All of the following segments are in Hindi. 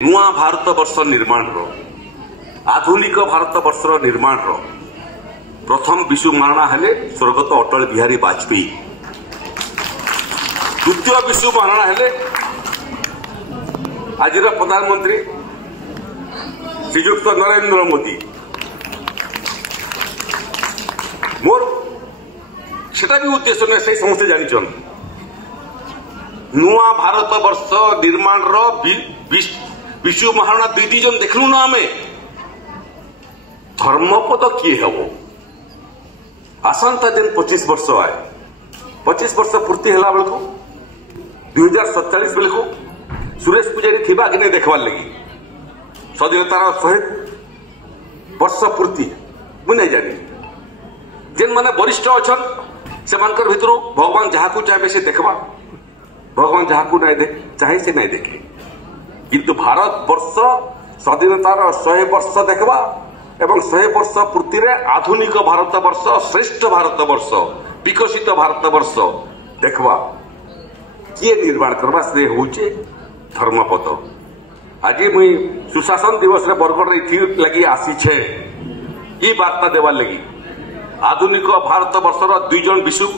नुआ भारत वर्ष निर्माण आधुनिक भारत वर्ष निर्माण प्रथम विश्व महारणा हेले स्वर्गत अटल बिहारी वाजपेयी। द्वितीय विश्व महारणा हेले आज प्रधानमंत्री श्रीयुक्त नरेंद्र मोदी। मोर सेटा भी उद्देश्य नहीं से समस्ते जानिछन नुआ भारत वर्ष निर्माण विश्व महारणा दुई जन देखलु ना आमे धर्मपद किए हम आसंता दिन 25 वर्ष आए 25 वर्ष पूर्ति है बेलू 2047 बेलू सुरेश पुजारी थी कि नहीं देखवार लगी स्वाधीनतार 100 वर्ष पूर्ति मुझे नहीं जानी जेन माने वरिष्ठ अच्छा से भितर भगवान जहाँ को चाहे से देखवा भगवान जहाँ को नहीं चाहे से नहीं देखे किंतु भारत वर्ष स्वाधीनतार 100 वर्ष देखवा एवं 100 वर्ष पूर्ति रे आधुनिक भारत वर्ष श्रेष्ठ भारत वर्ष विकसित भारत वर्ष देखवा किए निर्माण करवा से होचे धर्मपद। आज मुई सुशासन दिवस रे बरगढ़ रे लगी आसी छे ये वार्ता देवार लगी आधुनिक भारत वर्षर दुई जन विश्व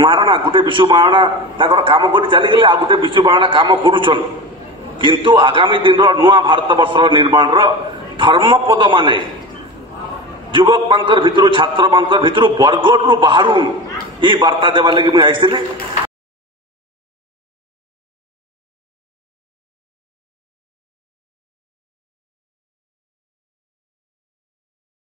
महारणा गोटे विश्व महारणा ताकर काम कर चली गले आ गोटे विश्व महारणा काम करुछन किंतु आगामी दिन नुआ भारत वर्षर निर्माण धर्मपद माने युवक भितर छात्र भितर बरगढ़ बाहर ये वार्ता देवा लगी मुझे आई